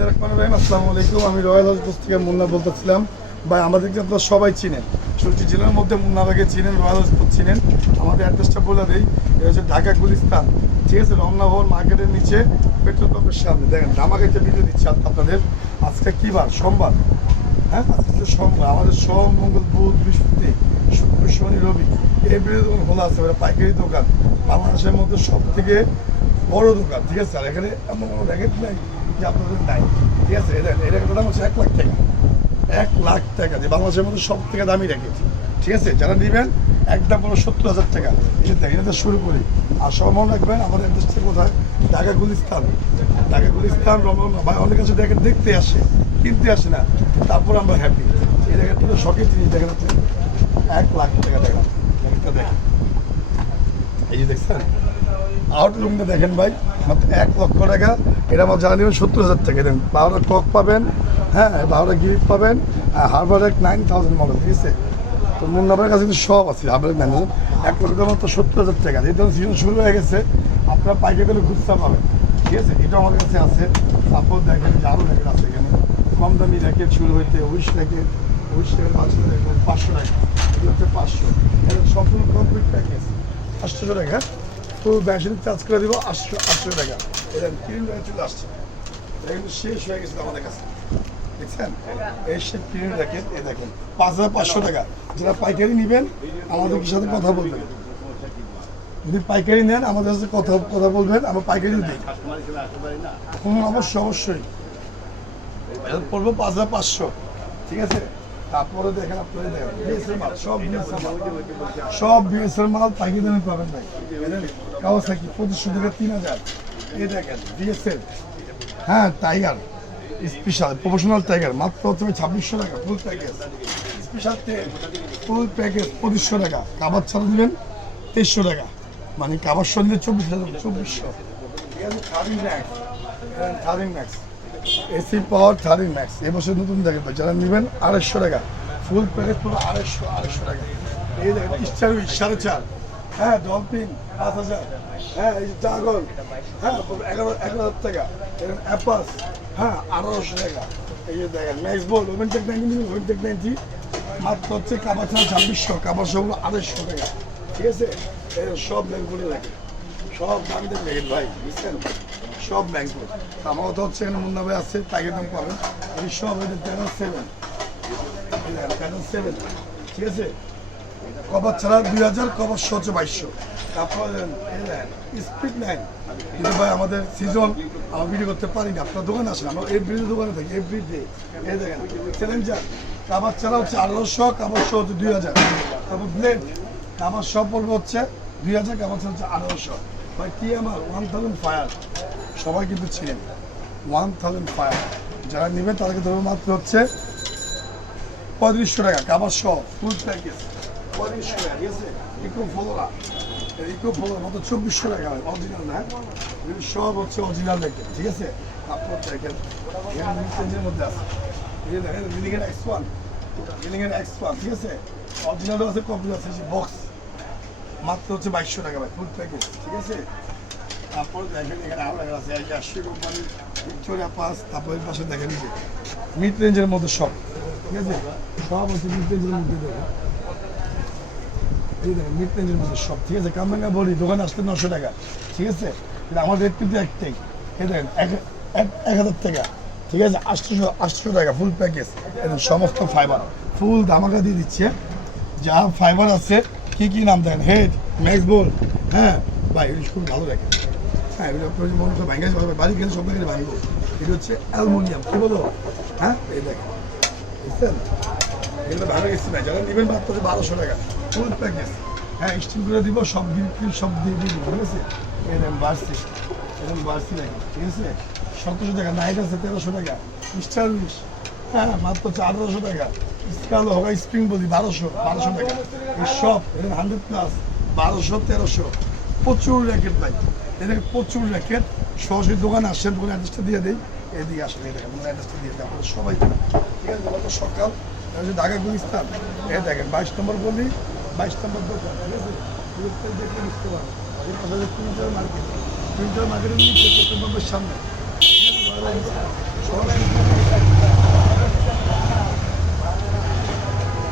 আমি royal house থেকে মুন্না বলতেছিলাম। ভাই আমাদেরকে আপনারা সবাই চিনেন। সত্যি জেলার মধ্যে মুন্নাবাগে চিনেন, রয়্যাল হাউস চিনেন। আমাদের অ্যাড্রেসটা বলে দেই, এটা হচ্ছে ঢাকা গুলিস্তান। ঠিক আছে রমনা ভবন মার্কেটের নিচে পেট্রোল পাম্পের সামনে। দেখেন আমাকে একটা ভিডিও দিচ্ছি আপনাদের। আজকে কী বার? সোমবার। হ্যাঁ আজকে সোমবার। আমাদের সোম, মঙ্গল, বুধ, বৃহস্পতি, শুক্র, শনি, রবি, এই বিরোধী খোলা আছে। পাইকারি দোকান। বাংলাদেশের মধ্যে সব থেকে বড় দোকান ঠিক আছে আর এখানে এমন কোনো র্যাকেট নাই, যে আপনাদের নাই। ঠিক আছে? এটা এই র্যাকেটের দাম হচ্ছে এক লাখ টাকা। এক লাখ টাকা যে বাংলাদেশের মধ্যে সব থেকে দামি র্যাকেট ঠিক আছে? যারা নেবেন একদম কোনো সত্তর হাজার টাকা। এটা এটা শুরু করি। আর সব মনে রাখবেন, আমাদের অ্যাড্রেসটা কোথায়? ঢাকা গুলিস্তান। ঢাকা গুলিস্তান রমনা ভাই, অনেক কাছে দেখে দেখতে আসে, কিনতে আসে না। তারপর আমরা হ্যাপি এই র্যাকেটটা তো শখের জিনিস, দেখেন আপনি। এক লাখ টাকা টাকা। দেখেন। এই যে দেখছেন? আউটলুকটা দেখেন ভাই, মাত্র এক লক্ষ টাকা। এটা আমার জানা সত্তর হাজার টাকা। দেন বারোটা কক পাবেন হ্যাঁ বারোটা গিফট পাবেন হারবার এক নাইন থাউজেন্ড মডেল ঠিক আছে? তো মুন্নাবার কাছে কিন্তু সব আছে হারবার নাইন এক লক্ষ টাকা মাত্র সত্তর হাজার টাকা। যেহেতু সিজন শুরু হয়ে গেছে, আপনার পাইকারি করে খুচরা পাবেন, ঠিক আছে? এটা আমাদের কাছে আছে। তারপর দেখেন আরও র্যাকেট আছে এখানে। কম দামি র্যাকেট শুরু হইতে উইশ র্যাকেট উইশ র্যাকেট পাঁচশো টাকা, পাঁচশো এটা হচ্ছে পাঁচশো। এটা সম্পূর্ণ কমপ্লিট প্যাকেজ আটশোশো টাকা পুরো ব্যাসিন চার্জ করে দিব আটশো আটশো টাকা। এটা ক্রিম র্যাকেট চলে আসছে। এটা শেষ হয়ে গেছে আমাদের কাছে। দেখছেন? এই সে এ দেখেন, পাঁচ হাজার পাঁচশো টাকা। যারা পাইকারি নেবেন, আমাদের সাথে কথা বলবেন। যদি পাইকারি নেন, আমাদের সাথে কথা কথা বলবেন, আমরা পাইকারি দিই। হুম, অবশ্যই অবশ্যই। পড়ব পাঁচ হাজার পাঁচশো। ঠিক আছে? তারপরে দেখেন আপনারা দেখেন বিএসএল মাল সব বিএসএল মাল। সব বিএসএল মাল পাইকারি দামে পাবেন ভাই। কাওয়াসাকি পঁচিশশো থেকে তিন হাজার। এই দেখেন বিএসএল হ্যাঁ টাইগার স্পেশাল প্রফেশনাল টাইগার মাত্র তুমি ছাব্বিশশো টাকা ফুল প্যাকেজ স্পেশাল তেল ফুল প্যাকেজ পঁচিশশো টাকা। কাবার ছাড়া দিবেন তেইশশো টাকা। মানে কাবার দিলে চব্বিশ হাজার চব্বিশশো। ঠিক আছে thirty max max AC power thirty max. এবছর নতুন দেখেন যারা নেবেন আড়াইশো টাকা। ফুল প্যাকেজ পুরো আড়াইশো আড়াইশো টাকা। এই দেখেন স্টার সাড়ে চার। হ্যাঁ ডলফিন পাঁচ হাজার। হ্যাঁ এই ড্রাগন হ্যাঁ এগারো এগারো হাজার টাকা। এরকম অ্যাপাস। হ্যাঁ আঠারোশো টাকা। এই যে দেখেন, max ball oven tech ninety oven tech ninety. মাত্র হচ্ছে কাবার ছাড়া ছাব্বিশশো, কাবার সবগুলো আড়াইশো টাকা। ঠিক আছে? এই সব ব্যাংকগুলো রাখে সব দামি রেখে ভাই, বুঝছেন? সব ব্যাংকগুলো আমার কথা হচ্ছে এখানে মুন্না ভাই আছে প্যাকেট দাম পাবেন এই সব এটা প্যানেল সেভেন প্যানেল সেভেন ঠিক আছে? কভার ছাড়া দুই হাজার কভার সহ হচ্ছে বাইশশো। তারপর স্পিড নাইন ভাই, আমাদের সিজন আমরা ভিডিও করতে পারি না আপনার দোকানে আসেন, আমরা এভরি দোকানে থাকি এভরি ডে এই দেখেন চ্যালেঞ্জার কাবার ছাড়া হচ্ছে আঠারোশো, কাবার সহ হচ্ছে দুই হাজার। তারপর ব্লেড কাবার সহ পড়বে হচ্ছে দুই হাজার, কাবার হচ্ছে আঠারোশো। ভাই আমার ওয়ান থাউজেন্ড ফায়ার সবাই কিন্তু ছিলেন। ওয়ান থাউজেন্ড ফায়ার যারা নেবেন তাদেরকে ধরো মাত্র হচ্ছে পঁয়ত্রিশশো টাকা। কাবার সহ ফুল প্যাকেজ ঠিক আছে? ইকো মতো চব্বিশশো টাকা হয় সব হচ্ছে ঠিক আছে? চেঞ্জের মধ্যে আছে। দেখেন ওয়ান ঠিক আছে? আছে বক্স মাত্র হচ্ছে বাইশশো টাকা ভাই ফুল প্যাকেজ ঠিক আছে? তারপর দেখেন এখানে দেখা আছে আশি কোম্পানির ভিক্টোরিয়া পাস তারপর পাশে দেখেন যে মিড রেঞ্জের মধ্যে সব, ঠিক আছে? সব হচ্ছে মিড রেঞ্জের মধ্যে দেখেন। এই দেখেন মিড রেঞ্জের মধ্যে সব, ঠিক আছে? কামরাঙ্গা বলি দোকানে আসতে নশো টাকা, ঠিক আছে? আমার রেট কিন্তু একটাই, এই দেখেন, এক, এক- হাজার টাকা, ঠিক আছে? আটশোশো আটশোশো টাকা ফুল প্যাকেজ একদম সমস্ত ফাইবার ফুল ধামাকা দিয়ে দিচ্ছে। যা ফাইবার আছে কি কি নাম দেন হেড? ম্যাক্স বোল। হ্যাঁ ভাই এগুলো খুব ভালো লাগে হ্যাঁ এগুলো আপনার মনে করে ভেঙে যাবে বাড়ি গেলে সব থেকে ভাঙবো। এটা হচ্ছে অ্যালমোনিয়াম। কি বলো? হ্যাঁ এই দেখেন। বুঝছেন? এগুলো ভালো গেছি না যারা নেবেন মাত্র বারোশো টাকা। ফুল প্যাকেজ হ্যাঁ স্টিম করে দিব, সব বিল সব দিয়ে দিয়ে দিব, ঠিক আছে? এরকম বাড়ছি এরকম বাড়ছি নাকি ঠিক আছে? সতেরোশো টাকা নাইট আছে তেরোশো টাকা। স্টার হ্যাঁ মাত্র আঠারোশো টাকা। স্কাল হোক স্প্রিং বলি বারোশো বারোশো টাকা। এই সব হান্ড্রেড প্লাস বারোশো তেরোশো। প্রচুর র্যাকেট ভাই। এদিকে প্রচুর র্যাকেট সরাসরি দোকানে আসছেন দোকানে অ্যাড্রেসটা দিয়ে দিই। এদিকে আসলে এই দেখেন অ্যাড্রেসটা দিয়ে দিই। আপনারা সবাই। ঠিক আছে গত সকাল হচ্ছে ঢাকা গুলিস্তান। এ দেখেন বাইশ নম্বর গলি বাইশ নম্বর দোকান। ঠিক আছে? দেখলে বুঝতে পারবেন। কুইন্টাল মার্কেট কুইন্টাল মার্কেটের নিচে সামনে। ঠিক আছে, এনফিল্ড।